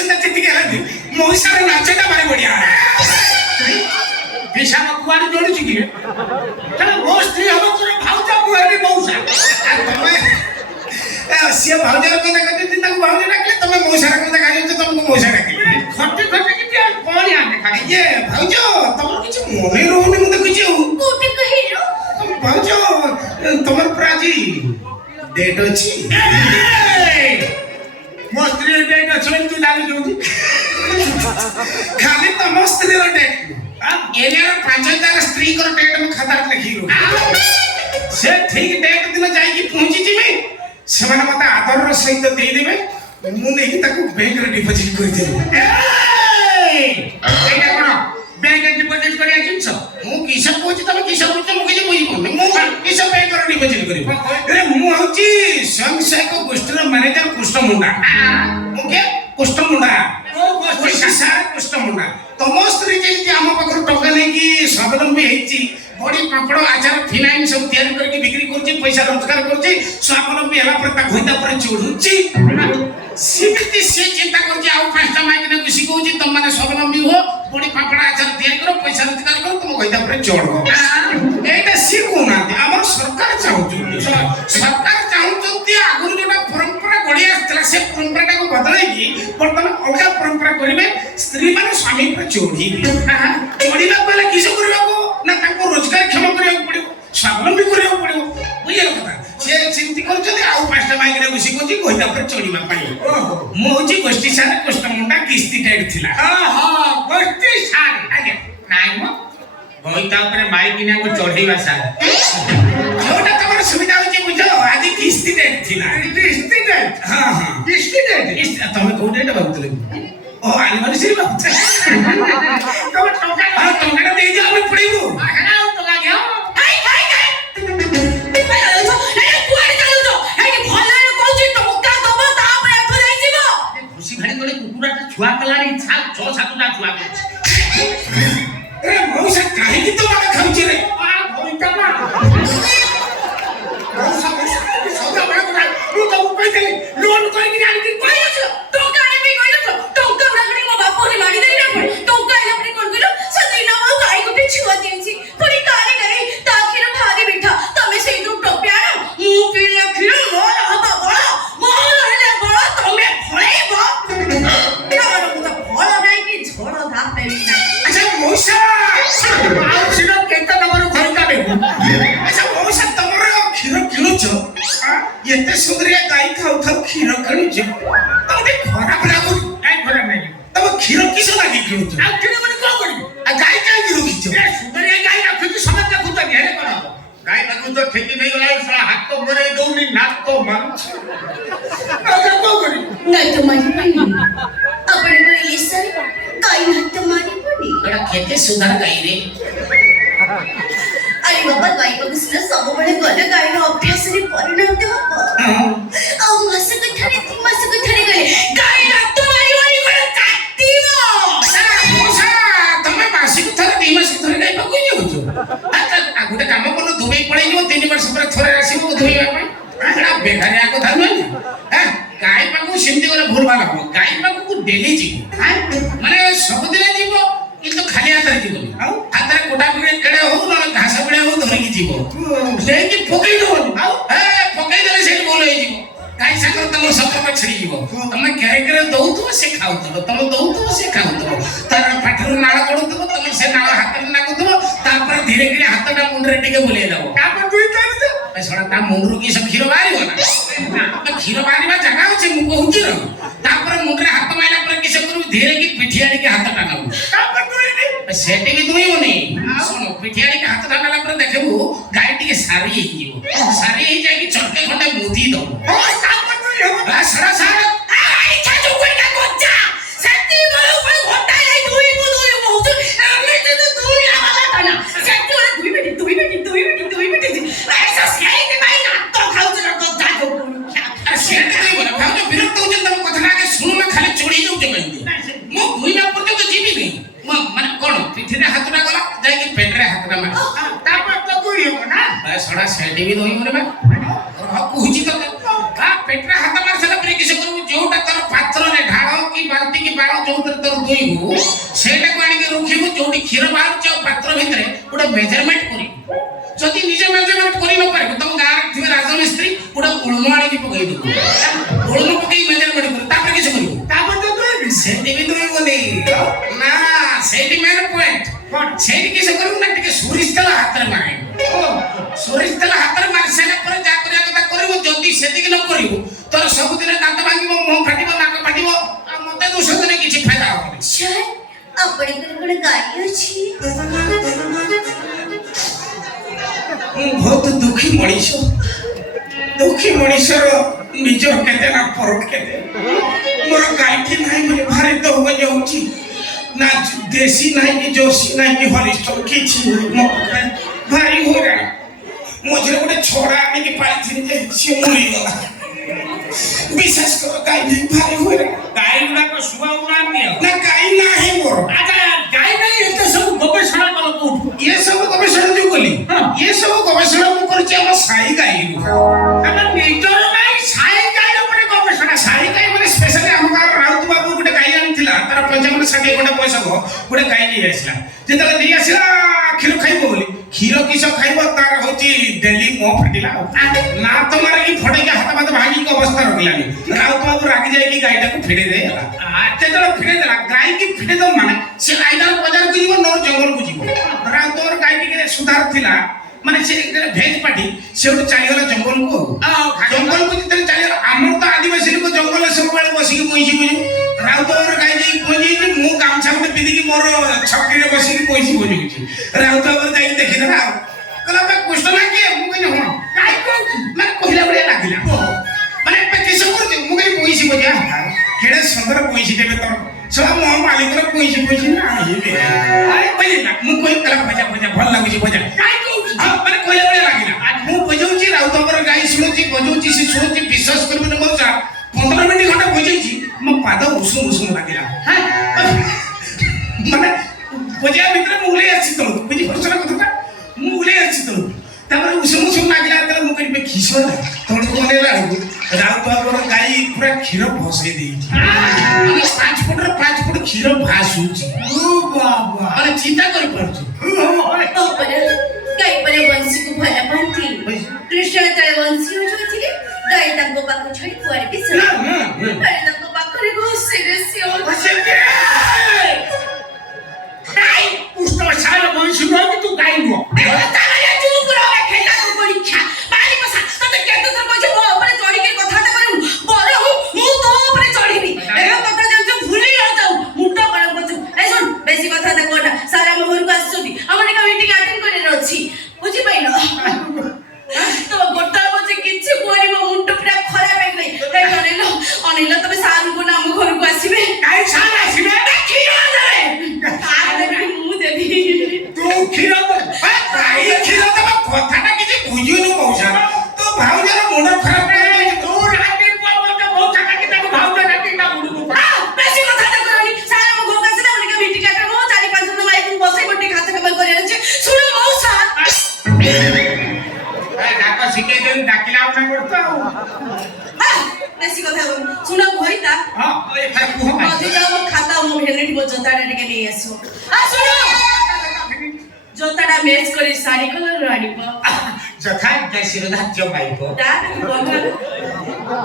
election जीत गया मौसा नाचटा भारी बढ़िया पेशा कुआड़ जोड़ी कि मो स्त्री हम तोर भाउजा बुआरी मौसा तमे से भाउजा को कहते तक भाउजा डाकले तमे मौसा को कहले तो तुमको मौसा डाकले खट्टी खट्टी कि कोन यार देखा ये भाउजो तमर कुछ मने रहउनी मते कुछ कोटे कहिलो भाउजो तमर प्राजी डेट अछि मो स्त्री डेट अछि तू जानि जोती खाली तम स्त्री रो डेट एलियर 5000 स्त्री को डेट में खाता लिखी रो से ठीक डेट दिन जाई कि पहुंची जिमे से माने मते आदर रो सहित दे देबे मु नहीं ताको बैंक रे डिपॉजिट कर देबे एटा कोन बैंक रे डिपॉजिट करिया जिंस मु किसा कोछि तमे किसा कोछि मु किछि बुझी कोन मु किसा बैंक रे डिपॉजिट करिबो रे मु होची संशय को गोष्ठीर मैनेजर कृष्ण मुंडा मु के कृष्ण मुंडा ओ गोष्ठी सारा कृष्ण मुंडा तमो स्त्री जे हम पाखर टंका नै कि स्वावलंबी हेची बड़ी पापड़ आचार फिनाइन सब तैयारी करके बिक्री करछि पैसा रोजगार करछि स्वावलंबी हला पर ता घोइता पर चढुछि सिमिति से चिंता करछि आउ पांचटा माइक ने खुशी कहउछि तुम माने स्वावलंबी हो बड़ी पापड़ आचार तैयारी करो पैसा रोजगार करो तुम घोइता पर चढो एटा सिकु ना हमर सरकार चाहउछि सरकार चाहउछि आगुर जोटा परंपरा गडी आस्तला से परंपरा को बदलाई कि वर्तमान अलगा परंपरा करिवे स्त्री माने स्वामी पर चढिबे चढिबा पहले किस करबा को ना ताको रोजगार क्षम करिया पड़िबो स्वावलंबी करिया पड़िबो बुझिया कथा से चिंती करछथि आउ पांचटा माइक रे बसी कोछि गोइता पर चढिबा पई मो होछि गोष्ठी सारा कष्ट मुंडा किस्ती डेट थिला हां गोष्ठी सारा आगे नाइ मो गोइता पर माइक ने को चढिबा सारा जोटा तमर सुविधा होछि बुझो आज किस्ती डेट थिला किस्ती डेट हां हां किस्ती डेट तमे को डेट भाबतले ओ एनिवर्सरी बात तो टोका हां टोका दे जा हम पड़ीबो हां टोका गयो हाय हाय हाय ए कुआरे चालू तो ए भला रे कहू टोका दबो ता पर एठो जाई जीवो खुशी घड़ी तोले कुकुराटा छुआ कलारी छा 6-7टा छुआ करछ ए मौसा काहे कि तो माने खाउची रे आ भइता ना मौसा सदा बड़ा बड़ा तू तो कहि देली लोन कहि कि आनी कहि छ टोका रे भी कहि छ टोका उडा करी मो बाप रे मारी देली ना टोका एला अपने कोन कइलो सदिना मो गाई को छुआ देछि पुरी काले करे ताखिर भारी बिठा तमे सेई दु टोपिया ना मु पिया खिर मो हता बड़ा मो रहले बड़ा तमे फळेबो यार मुता फळ नाही की झोड़ धा पेली ना अच्छा मौसा आ सिनो केता तमरो खरिका बेबो अच्छा मौसा तमरो खिर किणुछ एते सुंदरिया गाई खाउ खाउ खिर किणुछ तमे खराब लागु काई खराब नाही तब खिर किस लागि किणुछ आ किने मने को करी आ गाई काई की रखिछ ए सुंदरिया गाई रखिछ समझ देखु त हेरे कोन गाई लगु तो ठेकी नहीं गला साला हाथ तो मोरे दउनी नाक तो मारुछ आ को करी नहीं तो मारी पड़ी अपने को लिसन काई हाथ तो मारी पड़ी एड़ा खेते सुधार गाई रे अरे बाबा गाई को किसने सब बड़े गले गाई रो अभ्यास रे परिणत हो आ मास को ठरे गले गाई हाथ तो मारी वाली को काटीबो सारा मोसा तमे मासिक थरे 2 मास थरे गाई पकई जाउछो आ गुटे काम कोन दुबई पळै जो 3 वर्ष पर थरे आसीबो धोइबा पय एड़ा बेकारिया को धरन हैं गाई पाकू सिमती करे भूल भाल हो गाई पाकू को डेली जीवो माने सब दिन जीवो किंतु खाली हाथ रे जीवो हाथ रे कोटा पिड़े केड़े हो न घास पिड़े हो धरि की जीवो लेइ की फकई दो ए फकई देले से बोल हे जीवो गाई साकर तम सफर पर छड़ी जीवो तमे केरे केरे दउतो से खाउतो तम दउतो से खाउतो तार पाठर नाळ पडुतो तम से नाळ हाथ रे नागुतो तापर धीरे धीरे हाथटा मुंड रे टिके बोले दाओ तापर दुई तार ए सडा ता मुंडरू की सब खीर बारिबो ना खीर बारिबा जगह होचे मु कहउची र तापर मुंड रे हाथ माइला पर किसे करू धीरे की पिठियाडी के हाथ टांगाऊ तापर दुई सेटे भी दुई होनी सुनो पिठियाडी के हाथ टांगाला पर देखबू गाय टिके सारी हे जीवो सारी हे जाय की चटके खंडे मुदी दो तापर दुई हो आ सडा सारा आई छाजू कोई का गोचा सती बोलो कोई घोटा लाई दुई बहुत मैं तो दुनिया वाला था ना सती वाला दुई बेटी ऐसा सियाई के भाई ना तो खाऊ ना तो जा दो अरे सेटे नहीं बोला भाव जो विरक्त हो जन तम कथा के सुन में खाली चोड़ी जाऊ के कहंदी मो दुई ना पर तो जीवी नहीं माने कोन पिठी रे हाथटा गला जाय कि पेट रे हाथटा मार तापर तो दुई हो ना बस सडा सेटे भी दुई मोरे बा और कुहुची तो का पेट रे हाथ मार सला पर किसे करू जोटा तर पात्र रे ढाळो की बाल्टी की ଦୁଇକୁ ସେଇଟାକୁ ଆଣିକି ରଖିବୁ ଯୋଉଠି କ୍ଷୀର ବାହାରୁଛି ଆଉ ପାତ୍ର ଭିତରେ ଗୋଟେ ମେଜରମେଣ୍ଟ କରିବୁ ଯଦି ନିଜେ ମେଜରମେଣ୍ଟ କରି ନ ପାରିବୁ ତମ ଗାଁରେ ଥିବେ ରାଜମିସ୍ତ୍ରୀ ଗୋଟେ ଉଳମ ଆଣିକି ପକେଇ ଦେବୁ ଉଳମ ପକେଇ ମେଜରମେଣ୍ଟ କରିବୁ ତାପରେ କିଛି କରିବୁ ତାପରେ ତ ଦୁଇବି ସେଠି ବି ଦୁଇବୁନି ନା ସେଇଠି ମେନ୍ ପଏଣ୍ଟ ସେଇଠି କିଛି କରିବୁ ନା ଟିକେ ସୋରିଷ ତେଲ ହାତରେ ମାରିବୁ ସୋରିଷ ତେଲ ହାତରେ ମାରି ସାରିଲା ପରେ ଯାହା କରିବା କଥା କରିବୁ ଯଦି ସେତିକି ନ କରିବୁ ତୋର ସବୁଦିନ ଦାନ୍ତ ଭାଙ୍ଗିବ ମୁହଁ ଫାଟିବ ନାକ ଫାଟିବ ଆଉ ମତେ ଦୋଷ ଦେଲେ କିଛି ଫାଇଦା ହବନି ସାର୍ ଆପଣଙ୍କର ଗୋଟେ ଗାଡି ଅଛି ମୁଁ ବହୁତ ଦୁଃଖୀ ମଣିଷର ନିଜ କେତେ ନା ପର କେତେ ମୋର ଗାଈଟି ନାହିଁ ବୋଲି ଭାରି ଦୌଡ଼ ଯାଉଛି ନା ଦେଶୀ ନାହିଁ କି ଜର୍ସି ନାହିଁ କି ହଲିଷ୍ଟନ କିଛି ମୋ ପାଖରେ ଭାରି ହଇରାଣ ମଝିରେ ଗୋଟେ ଛଡ଼ା ଆଣିକି ପାଳିଥିଲି ଯେ ସିଏ ମରିଗଲା ବିଶେଷ କର ଗାଈ ନାହିଁ ଭାରି ହଇରାଣ ଗାଈ ଗୁଡାକ ଶୁଆଉନାହାନ୍ତି ନା ଗାଈ ନାହିଁ ମୋର ଗାଈ ନାହିଁ ଏତେ ସବୁ ଗବେଷଣା କଲ କୋଉଠୁ ଇଏ ସବୁ ଗବେଷଣା ଯୋଉ କଲି ଇଏ ସବୁ ଗବେଷଣା ମୁଁ କରିଛି ଆମ ସାଇ ଗାଈରୁ ତମ ନିଜର ଗାଈ ସାଇ ଗାଈ ଉପରେ ଗବେଷଣା ସାଇ ଗାଈ ମାନେ ସ୍ପେଶାଲି ଆମ ଗାଁର ରାଉତ ବାବୁ ଗୋଟେ ଗାଈ ଆଣିଥିଲା ତାର 55-60 ଘଣ୍ଟା ବୟସ ହବ ଗୋଟେ ଗାଈ ନେଇ ଆସିଲା ଯେତେବେଳେ ନେଇ ଆସିଲା କ୍ଷୀର ଖାଇବ ବୋଲି କ୍ଷୀର କିସ ଖାଇବ ତାର ହଉଛି ଡେଲି ମୁହଁ ଫାଟିଲା ନା ତ ମାରିକି ଫଟେଇକି ହାତ ଫାତ ଭାଙ୍ଗିକି ଅବସ୍ଥା ରଖିଲାନି ରାଉତ ବାବୁ ରାଗି ଯାଇକି ଗାଈଟାକୁ ଫିଡେଇ ଦେଇଗଲା ଯେତେବେଳେ ଫିଡେଇ ଦେଲା ଗାଈକି ଫିଡେଇ ଦବ ମାନେ ସେ ଆଇଦର ବଜାରକୁ ଯିବ ନହେଲେ ଜଙ୍ଗଲକୁ ଯିବ ରାଉତ ବାବୁର ଗାଈ ଟିକେ ସୁଧାର ଥିଲା ମାନେ ସେ ଭେଜ ପାଟି ସେ ଗୋଟେ ଚାଲିଗଲା ଜଙ୍ଗଲକୁ ଜଙ୍ଗଲକୁ ଯେତେବେଳେ ଚାଲିଗଲା ଆମର ତ ଆଦିବାସୀ ଲୋକ ଜଙ୍ଗଲରେ ସବୁବେଳେ ବସିକି ପଇଁଛି ବୁଝୁ ରାଉତ ବାବୁର ଗାଈ ଯାଇକି ପହଞ୍ଚିଛି ମୁଁ ଗାମୁଛା ଗୋଟେ ପିନ୍ଧିକି ମୋର ଛକିରେ ବସିକି ପଇଁଛି ବୁଝୁଛି ରାଉତ ବାବୁ ଯାଇକି ଦେଖିଦେଲା ଆଉ କହିଲା ବା କୃଷ୍ଣ ନା କିଏ ମୁଁ କହିଲି ହଁ ଗାଈ କହୁଛି ମାନେ କହିଲା ଭଳିଆ ଲାଗିଲା ମାନେ ଏବେ କିସ କରୁଛୁ ମୁଁ କହିଲି ପଇଁଛି ବୁଝା କେଡ଼େ ସୁନ୍ଦର ପଇଁଛି ଦେବେ ତୋର ସବା ମୋ ମାଲିକର ପଇଁଛି ନା କହିଲି ମୁଁ କହିଲି କହିଲା ଭଜା ଭଲ ଲାଗୁଛି ଭଜା ଗାଈ କହୁଛି ମାନେ କହିଲା ଭଳିଆ ଲାଗିଲା ମୁଁ ବଜାଉଛି ରାଉତ ବାବୁର ଗାଈ ଶୁଣୁଛି ବଜାଉଛି ସେ ଶୁଣୁଛି ବିଶ୍ୱାସ କରିବେନି ମଉସା 15 ମିନିଟ୍ ଖଣ୍ଡେ ବଜେଇଛି ମୋ ପାଦ ଉଷୁମ ଲାଗିଲା ମାନେ ବଜେଇବା ଭିତରେ ମୁଁ ଉଲେଇ ଆସିଛି ତଳକୁ ବୁଝିପାରୁଛ ନା କଥାଟା ମୁଁ ଉଲେଇ ଆସିଛି ତଳକୁ ତାପରେ ଉଷୁମ ଲାଗିଲା ଯେତେବେଳେ ମୁଁ କହିଲି କ୍ଷୀର ତଳକୁ ଅନେଇଲା ବେଳକୁ ରାଉତ ବାବୁର ଗାଈ ପୁରା କ୍ଷୀର ଭସେଇ ଦେଇଛି 5 ଫୁଟର 5 ଫୁଟ କ୍ଷୀର ଭାସୁଛି ମାନେ ଚିନ୍ତା କରିପାରୁଛୁ ଗାଈ ପରେ ବଂଶୀକୁ ଭଲ ପାଆନ୍ତି କୃଷ୍ଣ ଯେତେବେଳେ ବଂଶୀ ହଉଥିଲେ ଗାଈ ତାଙ୍କ ପାଖ ଛାଡ଼ି କୁଆଡ଼େ ବି ତାଙ୍କ ପାଖରେ ଘୋଷିଲେ ବଂଶୀ ନୁହଁ ତୁ ଗାଈ ନୁହଁ କଥାଟା କିଛି ବୁଝୁନୁ କହୁଛ ତୋ ଭାଉଜର ମୁଣ୍ଡ ଖରାପ ଶିଖେଇଦେଲି ଡାକିଲା ଆଉ କରୁଛ ଆଉ ବେଶୀ କଥା ଶୁଣ କହିତା ଖାତା ମୋ ଭେଲେଟି ମୋ ଜୋତାଟା ଟିକେ ନେଇ ଆସ ଶୁଣ ଜୋତାଟା ମ୍ୟାଚ୍ କରି ଶାଢ଼ୀ କଲର୍ ଆଣିବ ଯଥା ଦେଶୀର ଧାର୍ଯ୍ୟ ପାଇବ